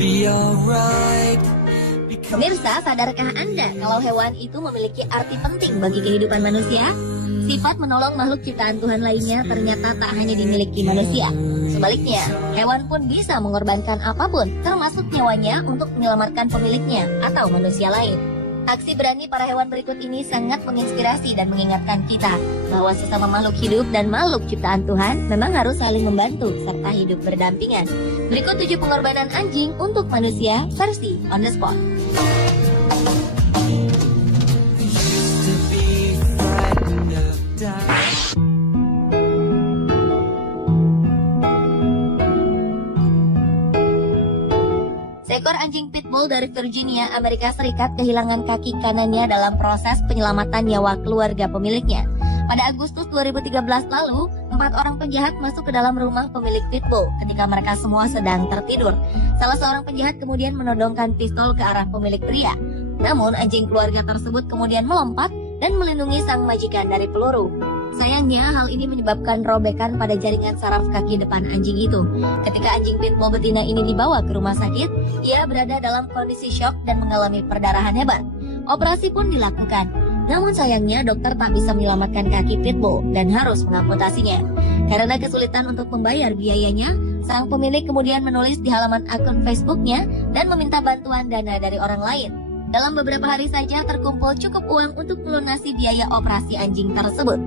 be alright. Pemirsa, sadarkah Anda kalau hewan itu memiliki arti penting bagi kehidupan manusia? Sifat menolong makhluk ciptaan Tuhan lainnya ternyata tak hanya dimiliki manusia. Sebaliknya, hewan pun bisa mengorbankan apapun, termasuk nyawanya untuk menyelamatkan pemiliknya atau manusia lain. Aksi berani para hewan berikut ini sangat menginspirasi dan mengingatkan kita bahwa sesama makhluk hidup dan makhluk ciptaan Tuhan memang harus saling membantu serta hidup berdampingan. Berikut 7 pengorbanan anjing untuk manusia versi on the spot. Seekor anjing pitbull dari Virginia, Amerika Serikat kehilangan kaki kanannya dalam proses penyelamatan nyawa keluarga pemiliknya. Pada Agustus 2013 lalu, 4 orang penjahat masuk ke dalam rumah pemilik pitbull ketika mereka semua sedang tertidur. Salah seorang penjahat kemudian menodongkan pistol ke arah pemilik pria. Namun, anjing keluarga tersebut kemudian melompat dan melindungi sang majikan dari peluru. Sayangnya, hal ini menyebabkan robekan pada jaringan saraf kaki depan anjing itu. Ketika anjing pitbull betina ini dibawa ke rumah sakit, ia berada dalam kondisi syok dan mengalami perdarahan hebat. Operasi pun dilakukan. Namun sayangnya, dokter tak bisa menyelamatkan kaki pitbull dan harus mengamputasinya. Karena kesulitan untuk membayar biayanya, sang pemilik kemudian menulis di halaman akun Facebooknya dan meminta bantuan dana dari orang lain. Dalam beberapa hari saja terkumpul cukup uang untuk melunasi biaya operasi anjing tersebut.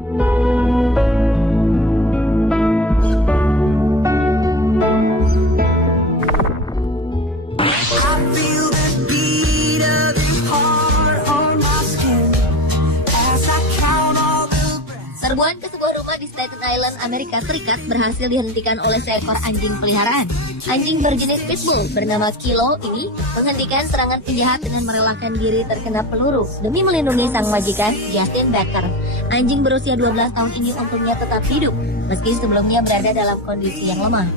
Serbuan ke sebuah rumah di Staten Island, Amerika Serikat berhasil dihentikan oleh seekor anjing peliharaan. Anjing berjenis pitbull bernama Kilo ini menghentikan serangan penjahat dengan merelakan diri terkena peluru demi melindungi sang majikan, Justin Becker. Anjing berusia 12 tahun ini untungnya tetap hidup, meski sebelumnya berada dalam kondisi yang lemah.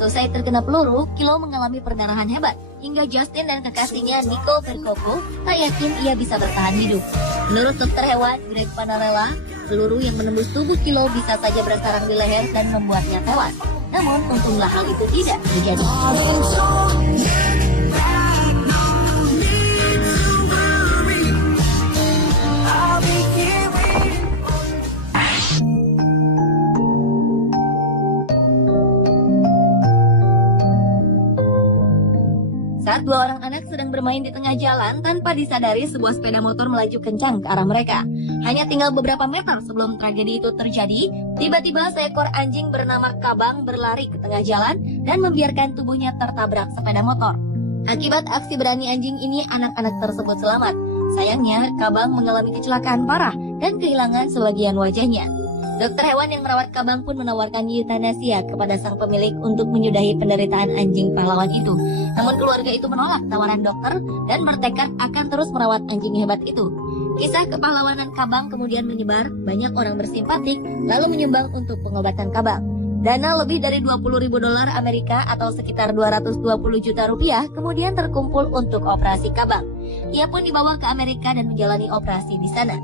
Selesai terkena peluru, Kilo mengalami perdarahan hebat, hingga Justin dan kekasihnya Nico Percoco tak yakin ia bisa bertahan hidup. Menurut dokter hewan Greg Panarella, peluru yang menembus tubuh Kilo bisa saja bersarang di leher dan membuatnya tewas. Namun, untunglah hal itu tidak terjadi. Saat 2 orang anak sedang bermain di tengah jalan, tanpa disadari sebuah sepeda motor melaju kencang ke arah mereka. Hanya tinggal beberapa meter sebelum tragedi itu terjadi, tiba-tiba seekor anjing bernama Kabang berlari ke tengah jalan dan membiarkan tubuhnya tertabrak sepeda motor. Akibat aksi berani anjing ini, anak-anak tersebut selamat. Sayangnya, Kabang mengalami kecelakaan parah dan kehilangan sebagian wajahnya. Dokter hewan yang merawat Kabang pun menawarkan eutanasia kepada sang pemilik untuk menyudahi penderitaan anjing pahlawan itu. Namun keluarga itu menolak tawaran dokter dan bertekad akan terus merawat anjing hebat itu. Kisah kepahlawanan Kabang kemudian menyebar, banyak orang bersimpatik lalu menyumbang untuk pengobatan Kabang. Dana lebih dari $20.000 Amerika atau sekitar 220 juta rupiah kemudian terkumpul untuk operasi Kabang. Ia pun dibawa ke Amerika dan menjalani operasi di sana.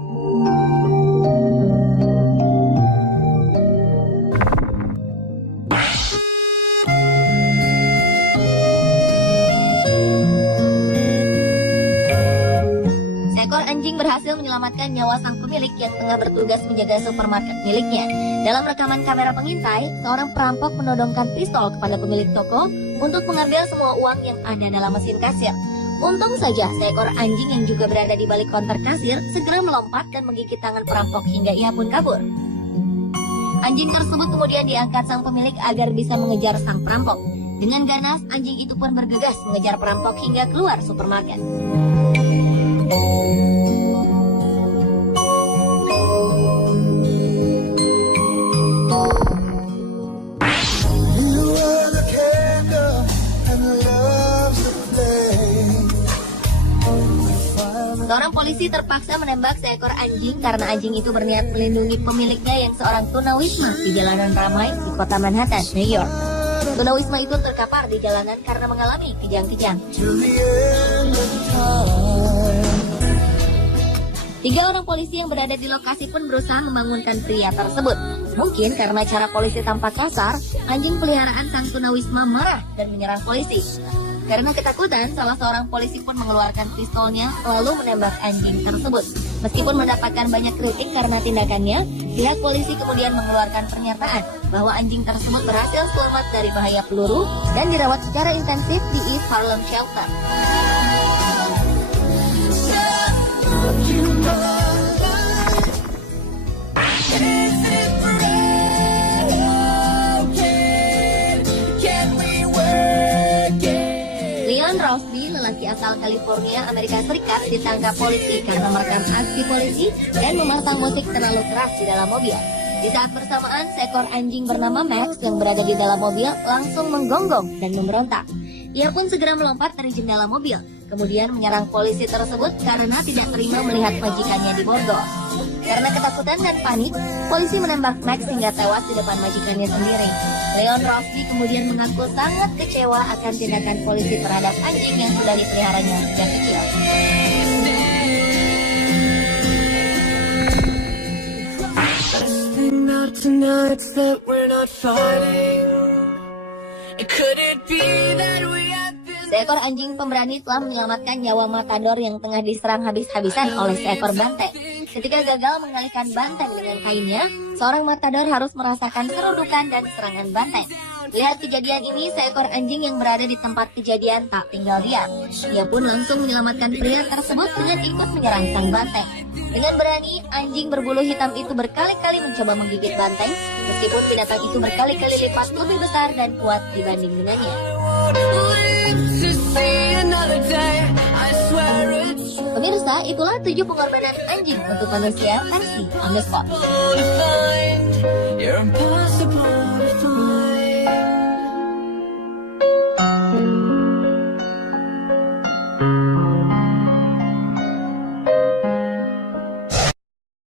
Anjing berhasil menyelamatkan nyawa sang pemilik yang tengah bertugas menjaga supermarket miliknya. Dalam rekaman kamera pengintai, seorang perampok menodongkan pistol kepada pemilik toko untuk mengambil semua uang yang ada dalam mesin kasir. Untung saja seekor anjing yang juga berada di balik konter kasir segera melompat dan menggigit tangan perampok hingga ia pun kabur. Anjing tersebut kemudian diangkat sang pemilik agar bisa mengejar sang perampok. Dengan ganas, anjing itu pun bergegas mengejar perampok hingga keluar supermarket. Seorang polisi terpaksa menembak seekor anjing karena anjing itu berniat melindungi pemiliknya yang seorang tunawisma di jalanan ramai di kota Manhattan, New York. Tunawisma itu terkapar di jalanan karena mengalami kejang-kejang. 3 orang polisi yang berada di lokasi pun berusaha membangunkan pria tersebut. Mungkin karena cara polisi tampak kasar, anjing peliharaan sang tunawisma marah dan menyerang polisi. Karena ketakutan, salah seorang polisi pun mengeluarkan pistolnya lalu menembak anjing tersebut. Meskipun mendapatkan banyak kritik karena tindakannya, pihak polisi kemudian mengeluarkan pernyataan bahwa anjing tersebut berhasil selamat dari bahaya peluru dan dirawat secara intensif di East Harlem Shelter. Leon Rosby, lelaki asal California, Amerika Serikat, ditangkap polisi karena merekam aksi polisi dan memasang musik terlalu keras di dalam mobil. Di saat bersamaan, seekor anjing bernama Max yang berada di dalam mobil langsung menggonggong dan memberontak. Ia pun segera melompat dari jendela mobil, kemudian menyerang polisi tersebut karena tidak terima melihat majikannya diborgol. Karena ketakutan dan panik, polisi menembak Max hingga tewas di depan majikannya sendiri. Leon Rosby kemudian mengaku sangat kecewa akan tindakan polisi terhadap anjing yang sudah dipeliharanya sejak kecil. Seekor anjing pemberani telah menyelamatkan nyawa matador yang tengah diserang habis-habisan oleh seekor banteng. Ketika gagal mengalihkan banteng dengan kainnya, seorang matador harus merasakan kerudukan dan serangan banteng. Lihat kejadian ini, seekor anjing yang berada di tempat kejadian tak tinggal diam. Ia pun langsung menyelamatkan pria tersebut dengan ikut menyerang sang banteng. Dengan berani, anjing berbulu hitam itu berkali-kali mencoba menggigit banteng, meskipun binatang itu berkali-kali lipat lebih besar dan kuat dibanding dengannya. Pemirsa, itulah 7 pengorbanan anjing untuk manusia versi On The Spot.